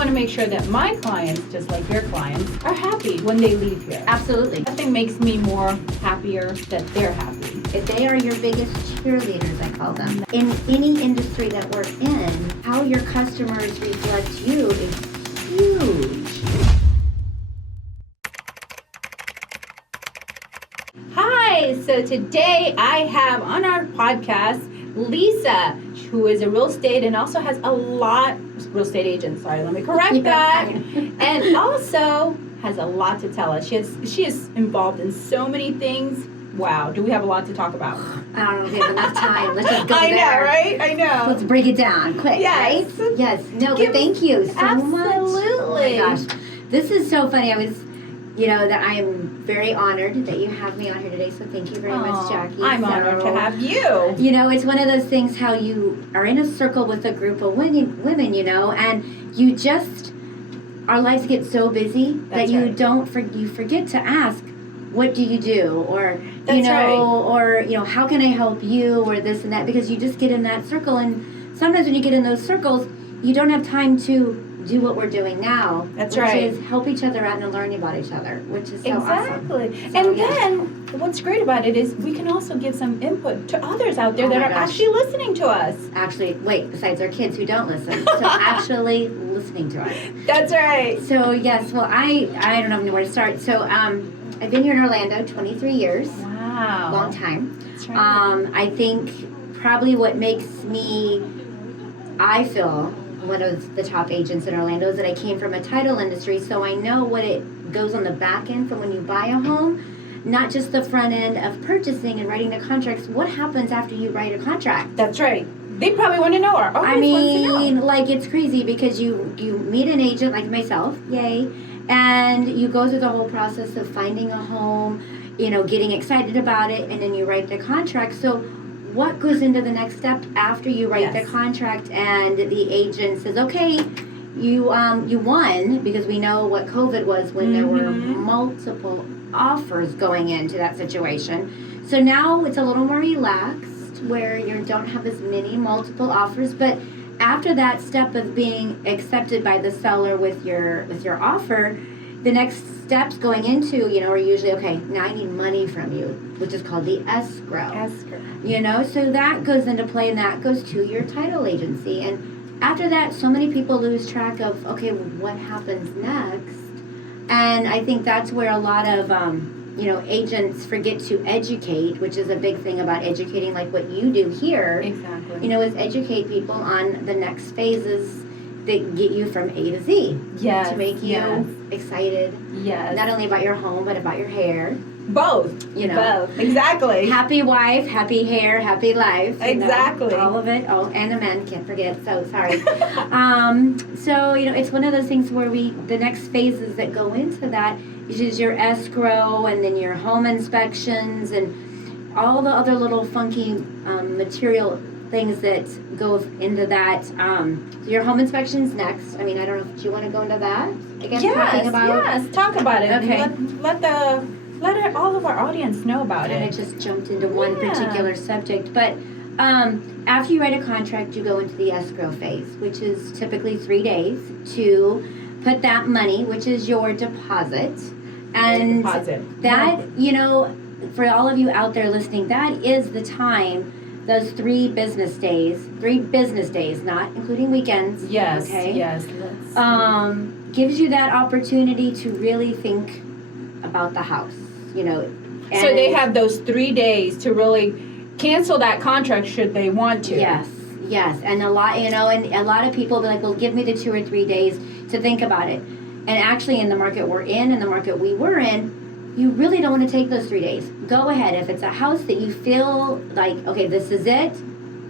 want to make sure that my clients, just like your clients, are happy when they leave here. Absolutely. Nothing makes me more happier that they're happy. If they are your biggest cheerleaders, I call them, in any industry that we're in, how your customers reflect you is huge. Hi, so today I have on our podcast Lisa, who is a real estate and also has a lot, real estate agent, sorry, let me correct that, and also has a lot to tell us. She is involved in so many things. Wow, do we have a lot to talk about? I don't know if we have enough time. Let's just go I there. know, right? I know. Let's break it down quick, Yes. right? Yes. No, but thank you so much. Absolutely. Oh my gosh. This is so funny. That I am very honored that you have me on here today, so thank you very much, Jackie. I'm honored to have you. It's one of those things how you are in a circle with a group of women, and you just, our lives get so busy that you right. you forget to ask, what do you do? Or, right. how can I help you? Or this and that, because you just get in that circle, and sometimes when you get in those circles, you don't have time to do what we're doing now. That's right. Which is help each other out and learn about each other, which is so Exactly. awesome. And then what's great about it is we can also give some input to others out there that are actually listening to us. Actually, besides our kids who don't listen, so actually listening to us. That's right. So yes, well I don't know where to start. So I've been here in Orlando 23 years. Wow. Long time. That's right. I think probably what makes I feel one of the top agents in Orlando is that I came from a title industry, so I know what it goes on the back end from when you buy a home, not just the front end of purchasing and writing the contracts. What happens after you write a contract? That's right. They probably want to know. Our audience wants to know. It's crazy because you meet an agent like myself, yay, and you go through the whole process of finding a home, getting excited about it, and then you write the contract. So what goes into the next step after you write the contract and the agent says, okay, you won, because we know what COVID was when there were multiple offers going into that situation. So now it's a little more relaxed where you don't have as many multiple offers, but after that step of being accepted by the seller with your offer, the next steps going into, are usually, okay, now I need money from you, which is called the escrow. So that goes into play, and that goes to your title agency. And after that, so many people lose track of, okay, what happens next? And I think that's where a lot of, agents forget to educate, which is a big thing about educating, like what you do here. Exactly. Is educate people on the next phases that get you from A to Z. Yes. To make you excited. Yes. Not only about your home, but about your hair. Both. Both. Exactly. Happy wife, happy hair, happy life. Exactly. All of it. Oh, and the men, can't forget. So sorry. It's one of those things where the next phases that go into that is your escrow, and then your home inspections, and all the other little funky material things that go into that. Your home inspections next. I don't know if you want to go into that. I guess talk about it. Okay. Let all of our audience know about it. I just jumped into one particular subject, but after you write a contract, you go into the escrow phase, which is typically 3 days to put that money, which is your deposit, and that for all of you out there listening, that is the time. Those 3 business days, not including weekends. Yes. Okay. Yes. Gives you that opportunity to really think about the house. And so they have those 3 days to really cancel that contract should they want to. Yes, and a lot, and a lot of people be like, well, give me the 2 or 3 days to think about it. And actually, in the market we're in, the market we were in, you really don't want to take those 3 days. Go ahead. If it's a house that you feel like, okay, this is it,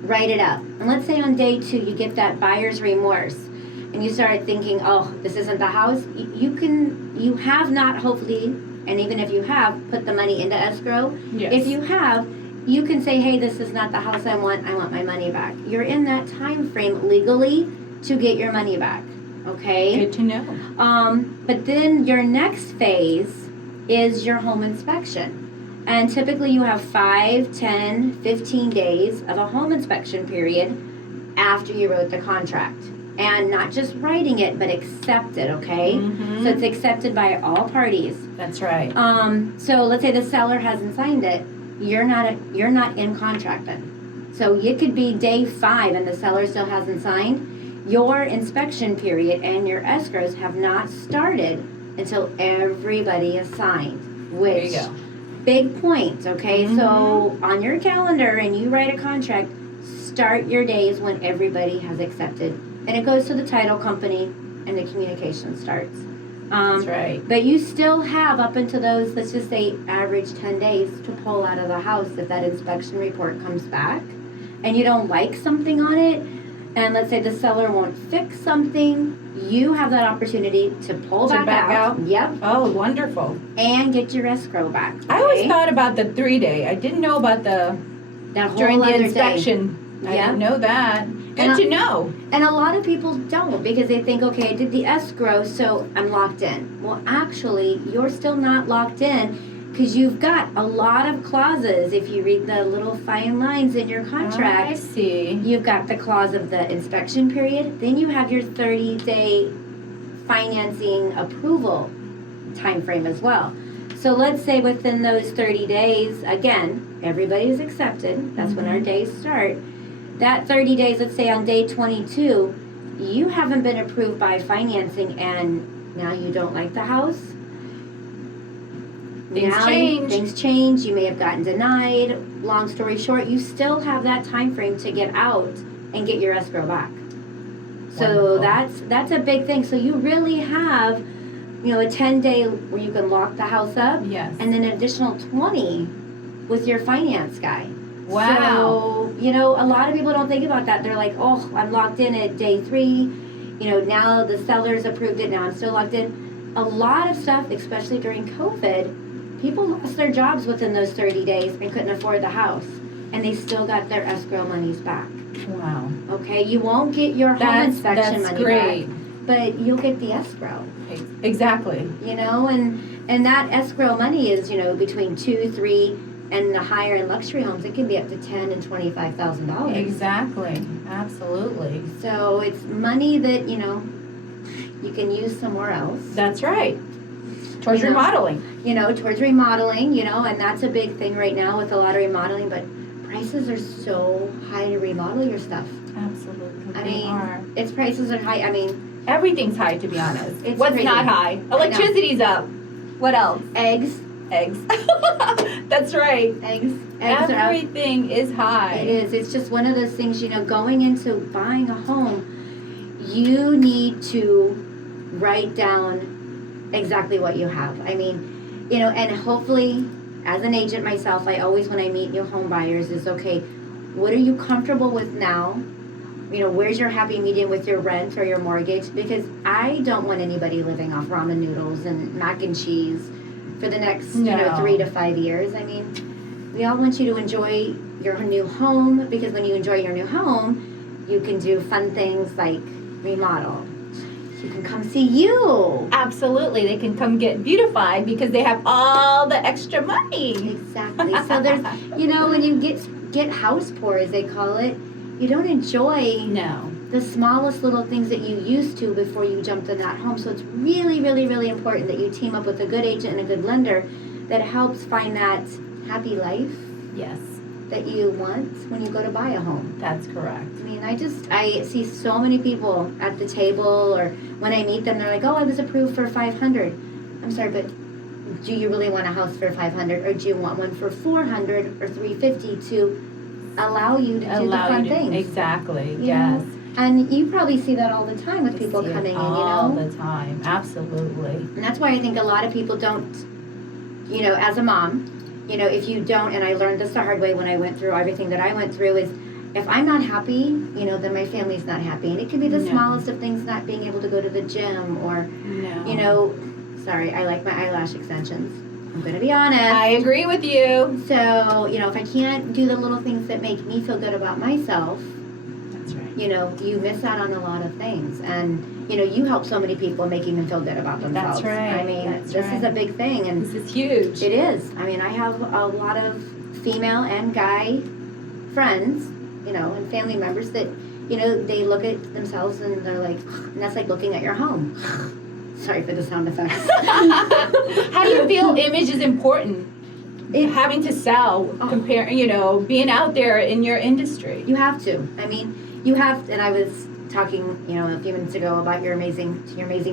write it up. And let's say on day 2 you get that buyer's remorse, and you start thinking, oh, this isn't the house. You have not, hopefully, and even if you have, put the money into escrow. Yes. If you have, you can say, hey, this is not the house I want my money back. You're in that time frame legally to get your money back. Okay? Good to know. But then your next phase is your home inspection. And typically you have 5, 10, 15 days of a home inspection period after you wrote the contract. and not just writing it, but accepted, okay? Mhm. So it's accepted by all parties. That's right. So let's say the seller hasn't signed it, you're not in contract then. So it could be day 5 and the seller still hasn't signed. Your inspection period and your escrows have not started until everybody is signed. Which, there you go. big point, okay? Mhm. So on your calendar and you write a contract, start your days when everybody has accepted. And it goes to the title company and the communication starts. That's right. But you still have up into those, let's just say, average 10 days to pull out of the house if that inspection report comes back and you don't like something on it, and let's say the seller won't fix something, you have that opportunity to pull To back out. Yep. Oh, wonderful. And get your escrow back. Okay? I always thought about the 3-day. I didn't know about the that whole during the other inspection. I Yeah. didn't know that. Good And to know. And a lot of people don't because they think, okay, I did the escrow, so I'm locked in. Well, actually, you're still not locked in because you've got a lot of clauses. If you read the little fine lines in your I contract, see. you've got the clause of the inspection period. Then you have your 30-day financing approval time frame as well. So let's say within those 30 days, again, everybody's accepted. That's when our days start. That 30 days, let's say on day 22, you haven't been approved by financing and now you don't like the house. Things Now change. Things change. You may have gotten denied. Long story short, you still have that time frame to get out and get your escrow back. So Wonderful. that's a big thing. So you really have, a 10-day where you can lock the house up, Yes. and then an additional 20 with your finance guy. Wow. So, a lot of people don't think about that. They're like, oh, I'm locked in at day 3. Now the seller's approved it. Now I'm still locked in. A lot of stuff, especially during COVID, people lost their jobs within those 30 days and couldn't afford the house. And they still got their escrow monies back. Wow. Okay? You won't get your home inspection money great. back, but you'll get the escrow. Exactly. And that escrow money is, between 2, 3, and the higher end luxury homes, it can be up to $10,000 and $25,000. Exactly. Absolutely. So it's money that, you can use somewhere else. That's right. Towards You know. remodeling. Towards remodeling, and that's a big thing right now with a lot of remodeling, but prices are so high to remodel your stuff. Absolutely. I They mean, are. its prices are high. I mean, Everything's high, to be honest. It's What's crazy. not high? Electricity's up. What else? eggs. Eggs. That's right. Eggs are up. Everything is high. It is. It's just one of those things, going into buying a home, you need to write down exactly what you have. I mean, and hopefully, as an agent myself, I always, when I meet new home buyers, is okay, what are you comfortable with now? Where's your happy medium with your rent or your mortgage? Because I don't want anybody living off ramen noodles and mac and cheese for the next, No. 3 to 5 years. I mean, we all want you to enjoy your new home, because when you enjoy your new home, you can do fun things like remodel. You can come see you. Absolutely. They can come get beautified because they have all the extra money. Exactly. So there's, when you get house poor, as they call it, you don't enjoy No. the smallest little things that you used to before you jumped in that home. So it's really, really, really important that you team up with a good agent and a good lender that helps find that happy life Yes. that you want when you go to buy a home. That's correct. I mean, I see so many people at the table, or when I meet them, they're like, oh, I was approved for $500. I'm sorry, but do you really want a house for $500, or do you want one for $400 or $350 to allow you to do the fun things? Exactly. You Yes. know? And you probably see that all the time with people I see it coming in, all the time. Absolutely. And that's why I think a lot of people don't, as a mom, if you don't, and I learned this the hard way when I went through everything that I went through, is if I'm not happy, then my family's not happy. And it can be the No. smallest of things, not being able to go to the gym, or, No. sorry, I like my eyelash extensions. I'm going to be honest. I agree with you. So, if I can't do the little things that make me feel good about myself, That's right. you miss out on a lot of things. And, you help so many people, making them feel good about themselves. That's right. I mean, That's this right. is a big thing. And This is huge. it is. I mean, I have a lot of female and guy friends, and family members that, they look at themselves and they're like, and that's like looking at your home. Sorry for the sound effects. How do you feel image is important? Having to sell, being out there in your industry. You have to. I mean, you have, and I was talking, a few minutes ago about your amazing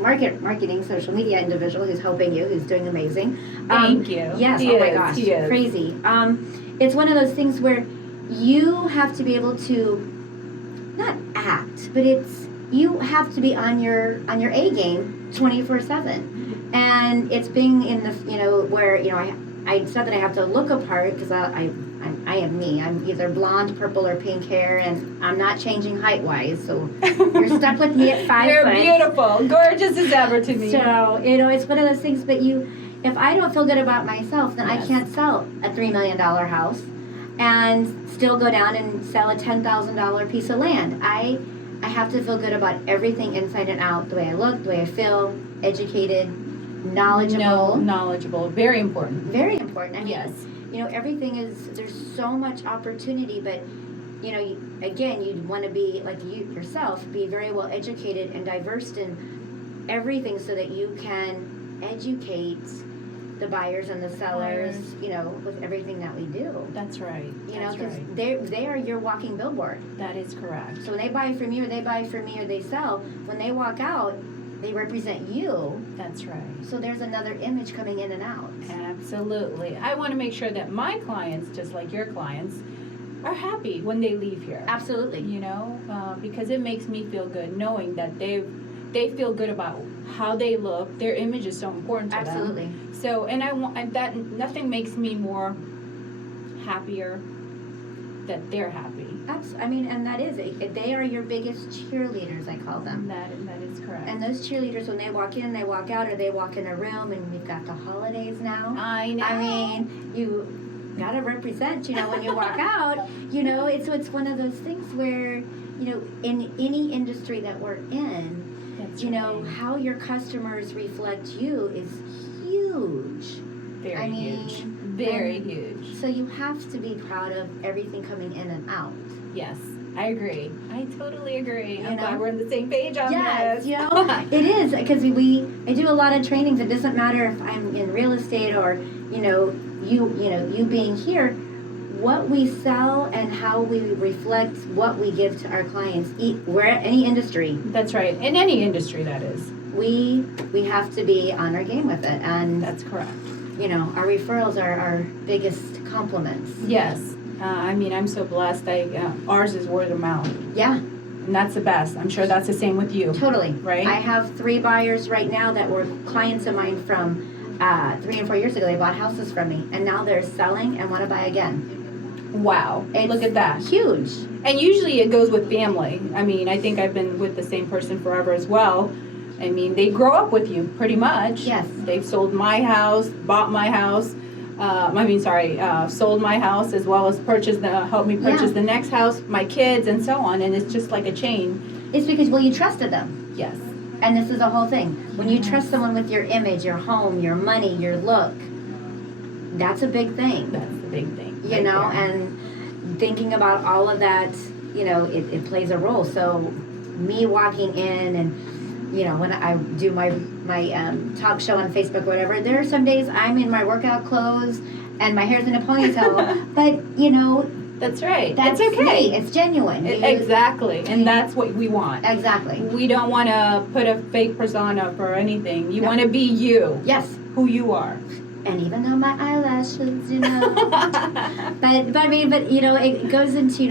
marketing social media individual who's helping you, who's doing amazing. Thank you. Yes. My gosh, crazy. It's one of those things where you have to be able to not act, but you have to be on your A game 24/7, and it's being in the where it's not that I have to look a part because I am me. I'm either blonde, purple, or pink hair, and I'm not changing height-wise. So you're stuck with me at 5 You're foot. beautiful, gorgeous as ever to me. So it's one of those things. But if I don't feel good about myself, then I can't sell a $3 million house, and still go down and sell a $10,000 piece of land. I have to feel good about everything inside and out. The way I look, the way I feel, educated, knowledgeable. Very important. Very important. I mean, yes. Everything there's so much opportunity, but, again, you'd want to be, like you yourself, be very well educated and diverse in everything so that you can educate the buyers and the sellers, with everything that we do. That's right. Because they are your walking billboard. That is correct. So when they buy from you, or they buy from me, or they sell, when they walk out, they represent you. That's right. So there's another image coming in and out. Absolutely. I want to make sure that my clients, just like your clients, are happy when they leave here. Absolutely. Because it makes me feel good knowing that they feel good about how they look. Their image is so important to them. Absolutely. So, and that nothing makes me more happier that they're happy. And that is it. They are your biggest cheerleaders, I call them. That is correct. And those cheerleaders, when they walk in, they walk out, or they walk in a room, and we've got the holidays now. I know. I mean, you gotta represent, when you walk out, it's one of those things where, in any industry that we're in, That's right. How your customers reflect you is huge. Very huge. Very huge. So you have to be proud of everything coming in and out. Yes, I agree. I totally agree. I'm glad we're on the same page on this. It is, because I do a lot of trainings. It doesn't matter if I'm in real estate or, you being here. What we sell and how we reflect what we give to our clients. We're at any industry. That's right. In any industry, that is. We have to be on our game with it, and that's correct. Our referrals are our biggest compliments. Yes. I'm so blessed. Ours is word of mouth. Yeah. And that's the best. I'm sure that's the same with you. Totally. Right? I have 3 buyers right now that were clients of mine from 3 and 4 years ago. They bought houses from me, and now they're selling and want to buy again. Wow. Look at that. Huge. And usually it goes with family. I think I've been with the same person forever as well. They grow up with you pretty much. Yes. They've sold my house, bought my house. Sold my house as well as helped me purchase the next house, my kids, and so on. And it's just like a chain. It's because, you trusted them. Yes. And this is the whole thing. When you trust someone with your image, your home, your money, your look, that's a big thing. That's the big thing. And thinking about all of that, it plays a role. So me walking in and, when I do my talk show on Facebook or whatever, there are some days I'm in my workout clothes and my hair's in a ponytail. But, that's right. That's okay. Me. It's genuine. Exactly. And that's what we want. Exactly. We don't want to put a fake persona for anything. You want to be you. Yes. Who you are. And even though my eyelashes, but it goes into,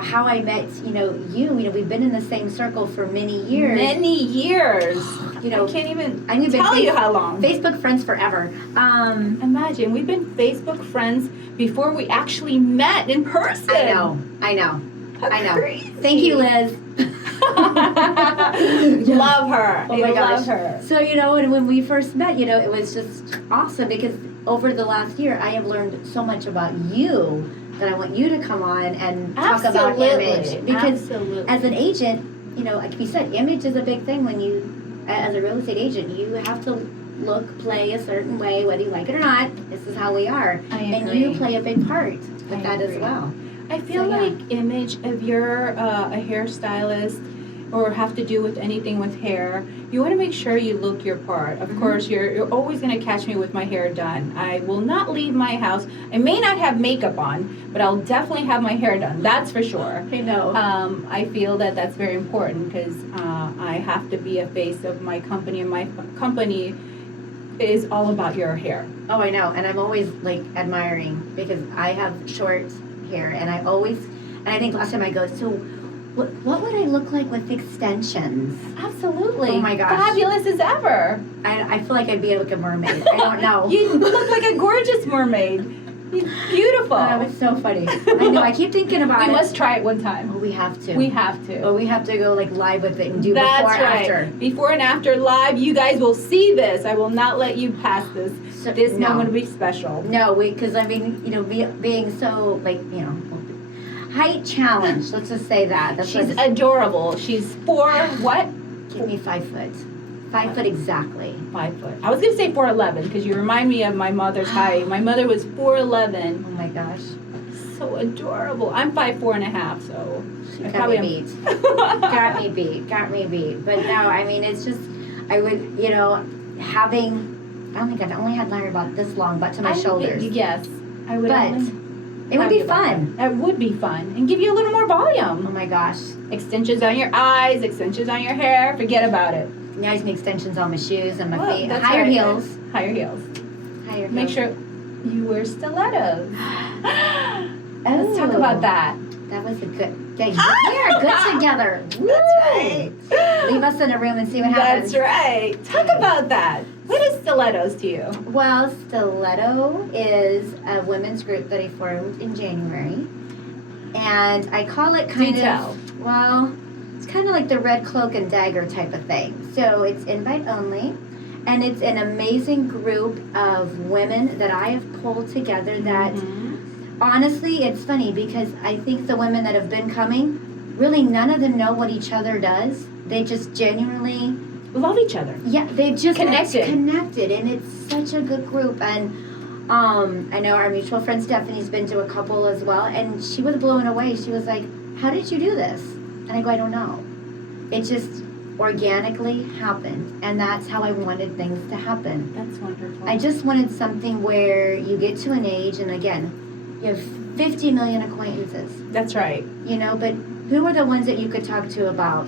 how I met, you, we've been in the same circle for many years. Many years. I can't even tell you how long. Facebook friends forever. Imagine, we've been Facebook friends before we actually met in person. I know. Crazy. Thank you, Liz. Love her. Oh my gosh. Love her. So, and when we first met, it was just awesome because over the last year, I have learned so much about you that I want you to come on and talk about image. Because as an agent, like you said, image is a big thing when you, as a real estate agent, you have to look, play a certain way, whether you like it or not. This is how we are. I agree. And you play a big part with that as well. I feel like image, if you're a hairstylist or have to do with anything with hair, you want to make sure you look your part. Of course, you're always going to catch me with my hair done. I will not leave my house. I may not have makeup on, but I'll definitely have my hair done. That's for sure. I know. I feel that that's very important because I have to be a face of my company, and my company is all about your hair. Oh, I know. And I'm always like admiring because I have short hair and I think last time I go, so what would I look like with extensions? Absolutely. Oh my gosh. Fabulous as ever. I feel like I'd be like a mermaid. I don't know. You look like a gorgeous mermaid. Beautiful. Oh, it's so funny. I know. I keep thinking about it. We must try it one time. Oh, we have to. We have to. Oh, we have to go like live with it and do That's before right. after. Before and after live, you guys will see this. I will not let you pass this. So, This no. moment will be special. No, because I mean, being so like, height challenge. Let's just say that. That's She's adorable. She's 4 what? Give me 5 foot. 5 foot exactly. 5 foot. I was gonna say 4'11" because you remind me of my mother's height. My mother was 4'11". Oh my gosh. So adorable. I'm 5'4.5", so I Got probably me beat. Got me beat. But no, I mean, it's just, I would, having, I don't think I've only had my hair about this long, but to my shoulders. Yes, I would. But it would be fun. It would be fun and give you a little more Oh volume. my gosh. Extensions on your eyes, extensions on your hair. Forget about it. Now I just need extensions on my shoes and my Oh, feet. that's Higher right. heels. Higher heels. Higher heels. Make sure you wear stilettos. Let's talk Oh. about that. That was a good day. We are good together. Woo! That's right. Leave us in a room and see what happens. That's right. Talk about that. What is stilettos to you? Well, Stiletto is a women's group that I formed in January. And I call it kind of, well, it's kind of like the red cloak and dagger type of thing. So it's invite only. And it's an amazing group of women that I have pulled together that, honestly, it's funny because I think the women that have been coming, really none of them know what each other does. They just genuinely love each other. Yeah, they just connected, and it's such a good group. And I know our mutual friend Stephanie's been to a couple as well, and she was blown away. She was like, "How did you do this?" And I go, "I don't know. It just organically happened, and that's how I wanted things to happen." That's wonderful. I just wanted something where you get to an age, and again, you have 50 million acquaintances. That's right. But who are the ones that you could talk to about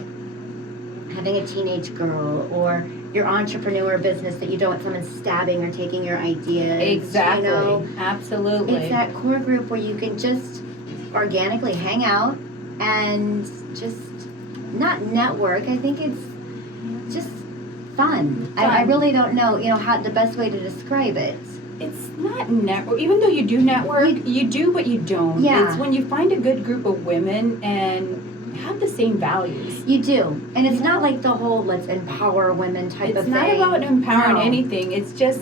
having a teenage girl or your entrepreneur business that you don't want someone stabbing or taking your ideas? Exactly. Absolutely. It's that core group where you can just organically hang out and just not network. I think it's just fun. I really don't know, how the best way to describe it. It's not network. Even though you do network, you do, but you don't. Yeah. It's when you find a good group of women and have the same values. You do. And it's not like the whole let's empower women type of It's thing. not about empowering No. anything. It's just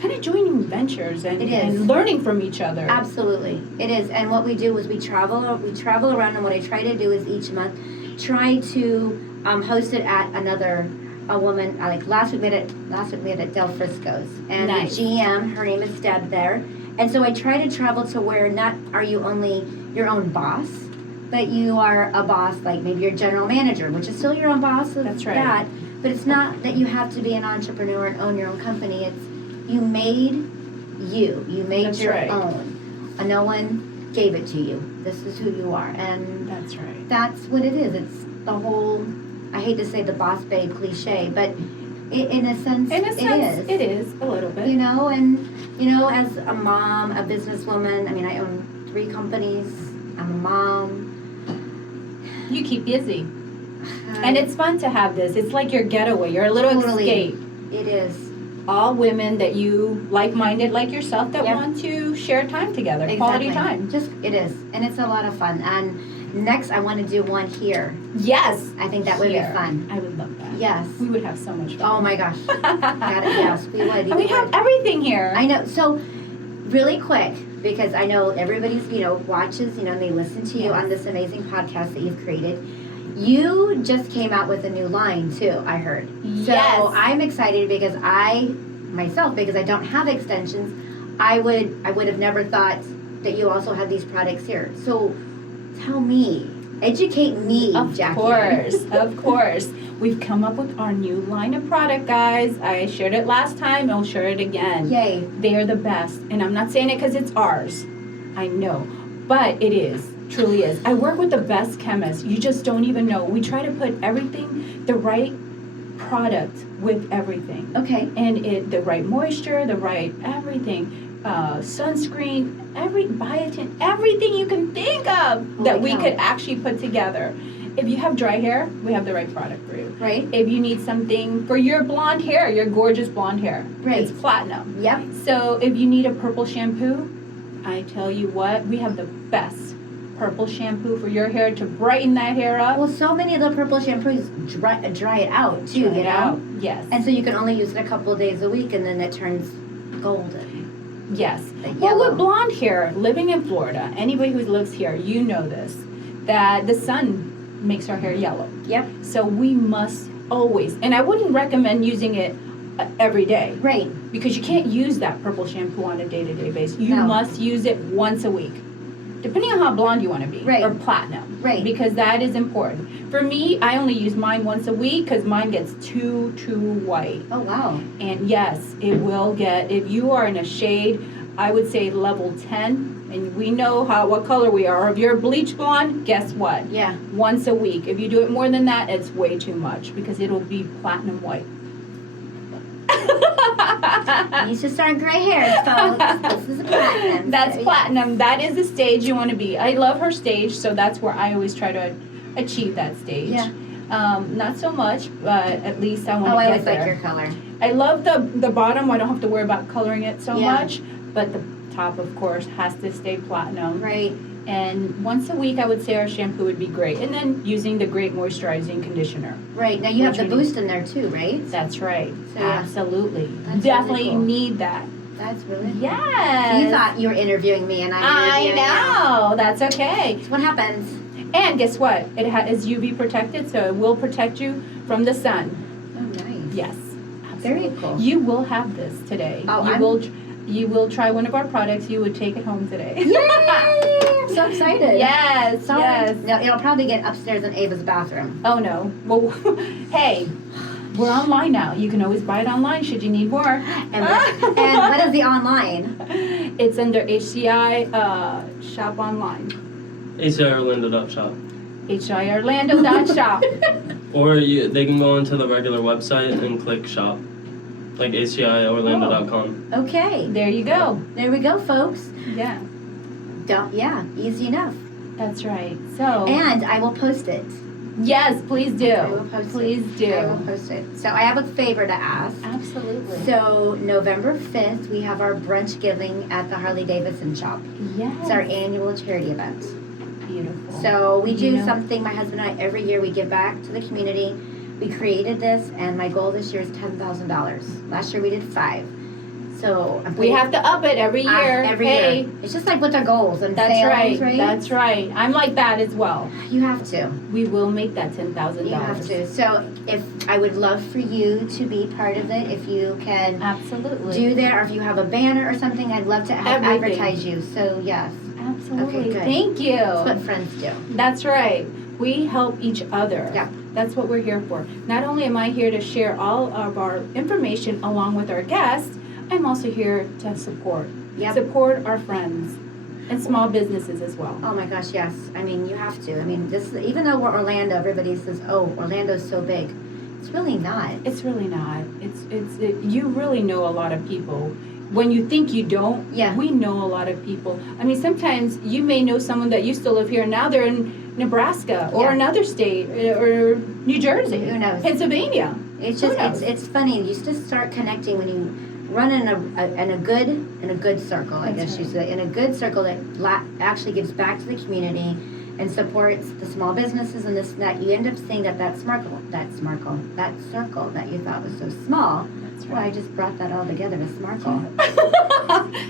kind of joining ventures and learning from each other. Absolutely. It is. And what we do is we travel around, and what I try to do is each month try to host it at a woman, like last week we had at Del Frisco's, and Nice. the GM, her name is Deb there, and so I try to travel to where not are you only your own boss, but you are a boss, like maybe your general manager, which is still your own boss. That's right. That, but it's not that you have to be an entrepreneur and own your own company. It's you made That's your right. own. No one gave it to you. This is who you are, and That's right. that's what it is. It's the whole, I hate to say the boss babe cliche, but in a sense, it is a little bit. As a mom, a businesswoman, I own 3 companies. I'm a mom. You keep busy. And it's fun to have this. It's like your getaway, your little escape. It is. All women that you like-minded like yourself that Yep. want to share time together, quality time. It is. And it's a lot of fun. And next I want to do one here. Yes. I think that would be fun. I would love that. Yes. We would have so much fun. Oh my gosh. Yes, we would. And we have everything here. I know. So, really quick, because I know everybody's, watches, and they listen to you on this amazing podcast that you've created. You just came out with a new line too, I heard. So Yes. I'm excited because I don't have extensions, I would have never thought that you also had these products here. So Tell me. Educate me, Jackie. Of course. We've come up with our new line of product, guys. I shared it last time. I'll share it again. Yay. They are the best. And I'm not saying it because it's ours. I know. But it is. Truly is. I work with the best chemists. You just don't even know. We try to put everything, the right product with everything. Okay. And the right moisture, the right everything. Sunscreen, biotin, everything you can think of that we could actually put together. If you have dry hair, we have the right product for you. Right. If you need something for your blonde hair, your gorgeous blonde hair, right. It's platinum. Yep. So if you need a purple shampoo, I tell you what, we have the best purple shampoo for your hair to brighten that hair up. Well, so many of the purple shampoos dry it out too, Dry it out. Yes. And so you can only use it a couple of days a week, and then it turns golden. Yes. Well, with blonde hair, living in Florida, anybody who lives here, you know this, that the sun makes our hair yellow. Yep. So we must always, and I wouldn't recommend using it every day. Right. Because you can't use that purple shampoo on a day-to-day basis. You must use it once a week, depending on how blonde you want to be. Right. Or platinum. Right. Because that is important. For me, I only use mine once a week because mine gets too white. Oh, wow. And yes, it will get, if you are in a shade, I would say level 10, and we know what color we are. If you're bleach blonde, guess what? Yeah. Once a week. If you do it more than that, it's way too much because it'll be platinum white. Needs to start gray hairs, folks. This is a platinum. That's platinum. That is the stage you want to be. I love her stage, so that's where I always try to achieve that stage. Yeah. Not so much, but at least I want to I get always there. like your color. I love the bottom. I don't have to worry about coloring it so Yeah. much, but the top, of course, has to stay platinum. Right. And once a week, I would say our shampoo would be great. And then using the great moisturizing conditioner. Right. Now you have the boost in there too, right? That's right. So, yeah. Absolutely. That's Definitely really cool. need that. That's really cool. Yes. You thought you were interviewing me, and I'm interviewing I know. That's okay. you. That's what happens. And guess what? It is UV protected, so it will protect you from the sun. Oh, nice. Yes. Very cool. You will have this today. Oh, You will try one of our products. You would take it home today. Yay! I'm so excited. Yes. Sorry. Yes. No, it'll probably get upstairs in Ava's bathroom. Oh no. Well, hey, we're online now. You can always buy it online should you need more. And what is the online? It's under HCI shop online. HCIorlando.shop. HCIorlando.shop. Or they can go onto the regular website and click shop. Like HCIorlando.com. Okay. There you go. There we go, folks. Yeah. Easy enough. That's right. So. And I will post it. Yes, please do. I will post please it. do. I will post it. So I have a favor to ask. Absolutely. So November 5th, we have our brunch giving at the Harley Davidson shop. Yes. It's our annual charity event. Beautiful. So we do something, my husband and I, every year we give back to the community. We created this, and my goal this year is $10,000. Last year we did 5. So we have to up it every year. Every year. It's just like with our goals and that's sales, right. That's right. I'm like that as well. You have to. We will make that $10,000. You have to. So if I would love for you to be part of it, if you can absolutely do that, or if you have a banner or something, I'd love to advertise you. So yes. Absolutely. Okay, good. Thank you. That's what friends do. That's right. We help each other. Yeah. That's what we're here for. Not only am I here to share all of our information along with our guests, I'm also here to support. Yep. Support our friends and small businesses as well. Oh my gosh, yes. I mean, you have to. I mean, this even though we're Orlando, everybody says, "Oh, Orlando's so big." It's really not. It's really not. You really know a lot of people. When you think you don't, we know a lot of people. I mean, sometimes you may know someone that used to live here, and now they're in Nebraska or another state or New Jersey. Who knows? Pennsylvania. It's just it's funny. You just start connecting when you run in a good circle. I guess you say in a good circle that actually gives back to the community and supports the small businesses and this and that. You end up seeing that circle that you thought was so small. Well, I just brought that all together to smarkle.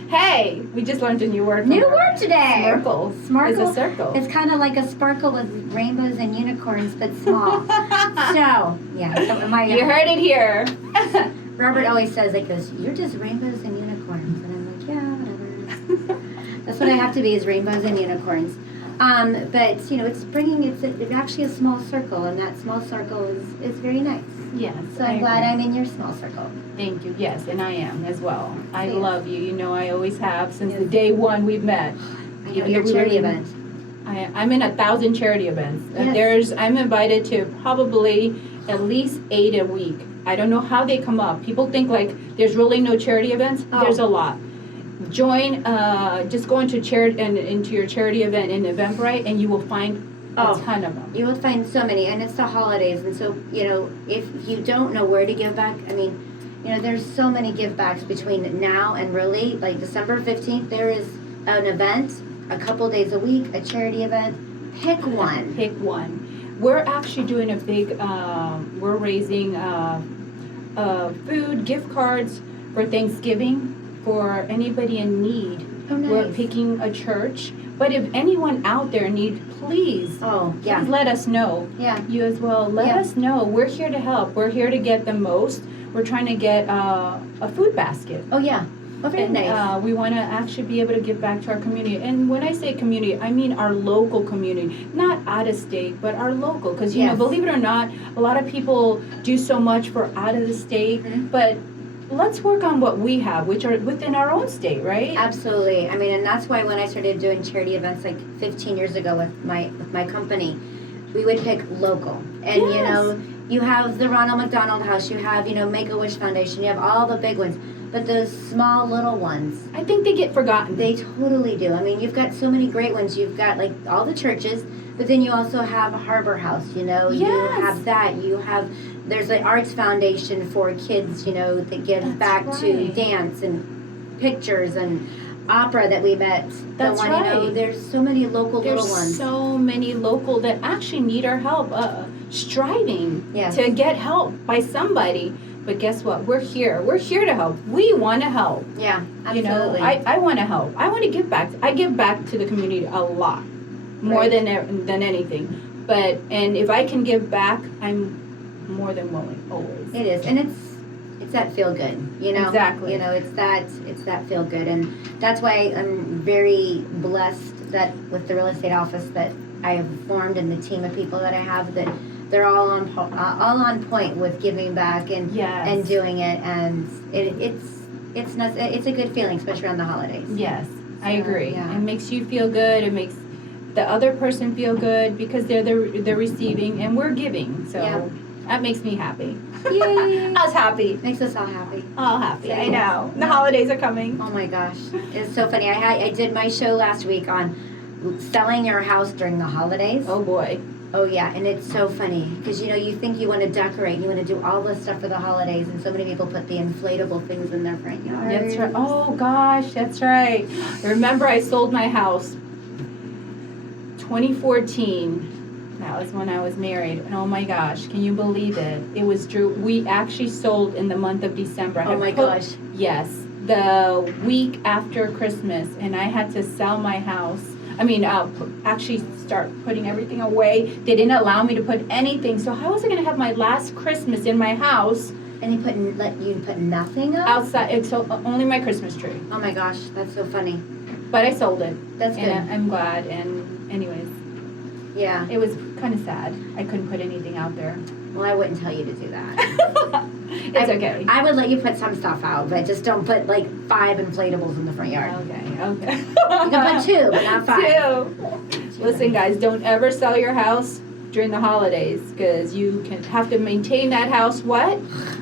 Hey, we just learned a new word. New word today. Smarkle is a circle. It's kind of like a sparkle with rainbows and unicorns, but small. So, yeah. So you heard it here. Robert always says, he goes, "You're just rainbows and unicorns." And I'm like, yeah, whatever. That's what I have to be, is rainbows and unicorns. But it's bringing it's actually a small circle, and that small circle is very nice. Yes. So I'm glad I'm in your small circle. Thank you. Yes, and I am as well. I Yes. love you. You know, I always have since the Yes. day one we've met. I know Even your though we charity were- event. I'm in 1,000 charity events. Yes. I'm invited to probably at least 8 a week. I don't know how they come up. People think like there's really no charity events. Oh. There's a lot. Join, just go into into your charity event in Eventbrite, and you will find a Oh. ton of them. You will find so many, and it's the holidays, and so if you don't know where to give back, I mean, there's so many give backs between now and really like December 15th. There is an event, a couple days a week, a charity event. Pick one. Pick one. We're actually doing a big, we're raising food, gift cards for Thanksgiving for anybody in need. Oh, nice. We're picking a church. But if anyone out there need, please, Oh, yeah, please let us know. yeah. You as well. Let Yeah. us know. We're here to help. We're here to get the most. We're trying to get a food basket. Oh, yeah. Oh, very And nice. we want to actually be able to give back to our community. And when I say community, I mean our local community, not out of state, but our local. Because Yes. believe it or not, a lot of people do so much for out of the state, Mhm. but let's work on what we have, which are within our own state, right? Absolutely. I mean, and that's why when I started doing charity events like 15 years ago with my company, we would pick local. And Yes. you have the Ronald McDonald House, you have Make-A-Wish Foundation, you have all the big ones, but those small little ones, I think they get forgotten. they totally do. I mean, you've got so many great ones. You've got like all the churches, but then you also have a Harbor House. You Yes. have that. There's an arts foundation for kids. That gives That's back to right. dance and pictures and opera that we met. That's the one, right. there's so many local There's little ones. so many local that actually need our help, striving Yes. to get help by somebody. But guess what? We're here. We're here to help. We want to help. Yeah, absolutely. I want to help. I want to give back. I give back to the community a lot, more Right. than anything. And if I can give back, I'm more than willing, always. It is, and it's that feel good, Exactly. It's that feel good, and that's why I'm very blessed that with the real estate office that I have formed and the team of people that I have, that they're all on point with giving back and Yes. and doing it, and it's a good feeling, especially around the holidays. Yes, I So, agree. yeah. It makes you feel good. It makes the other person feel good because they're receiving and we're giving. So Yeah. that makes me happy. Yay! I was happy. Makes us all happy. All happy. So, I yes. know. The holidays are coming. Oh my gosh, it's so funny. I did my show last week on selling your house during the holidays. Oh boy. Oh yeah, and it's so funny because you think you want to decorate, you want to do all this stuff for the holidays, and so many people put the inflatable things in their front yard. That's right. Oh gosh, that's right. Remember, I sold my house 2014. That was when I was married, and oh my gosh, can you believe it? It was true. We actually sold in the month of December. Oh my gosh. Yes, the week after Christmas, and I had to sell my house. I mean, actually start putting everything away. They didn't allow me to put anything, so how was I going to have my last Christmas in my house And he let you put nothing up? outside? It's only my Christmas tree, Oh my gosh, that's so funny. but I sold it. That's good. And I'm glad. And anyways, Yeah. it was kind of sad. I couldn't put anything out there. Well, I wouldn't tell you to do that. It's okay. I would let you put some stuff out, but just don't put like 5 inflatables in the front yard. Okay. You can put 2, but not 5. 2. Listen, guys, don't ever sell your house during the holidays because you can have to maintain that house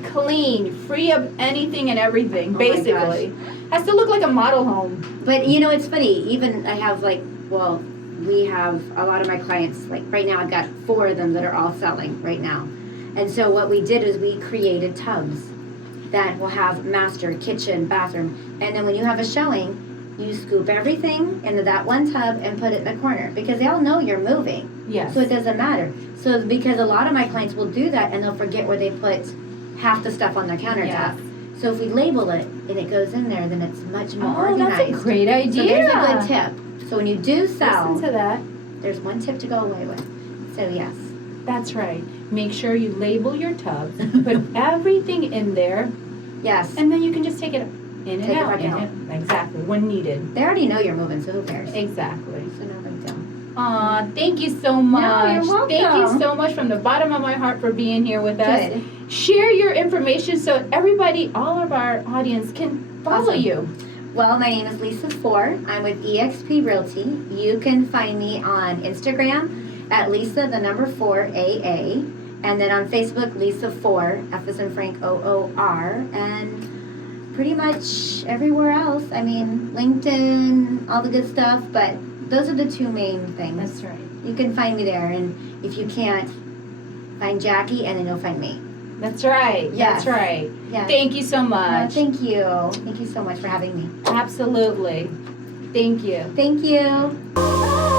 clean, free of anything and everything, my basically. Has to look like a model home. But it's funny. Even I have we have a lot of my clients, like right now I've got 4 of them that are all selling right now. And so what we did is we created tubs that will have master, kitchen, bathroom. And then when you have a showing, you scoop everything into that one tub and put it in the corner because they all know you're moving. Yes. So it doesn't matter. So because a lot of my clients will do that and they'll forget where they put half the stuff on the countertop. Yes. So if we label it and it goes in there, then it's much more organized. That's a great idea. So there's a good tip. So when you do sell, Listen to that. there's one tip to go away with. So yes. That's right. Make sure you label your tubs, put everything in there, Yes. and then you can just take it in and Take it out. back out. Exactly, when needed. They already know you're moving, so who cares? Exactly. So no big deal. Aw, thank you so much. you're welcome. Thank you so much from the bottom of my heart for being here with us. Good. Share your information so everybody, all of our audience, can follow Awesome. you. Well, my name is Lisa Foor. I'm with eXp Realty. You can find me on Instagram at Lisa, the number 4AA. And then on Facebook, Lisa Foor, F as in Frank, OOR. And pretty much everywhere else. I mean, LinkedIn, all the good stuff. But those are the two main things. That's right. You can find me there. And if you can't, find Jackie and then you'll find me. That's right. Yes. That's right. Yeah. Thank you so much. Thank you. Thank you so much for having me. Absolutely. Thank you. Thank you.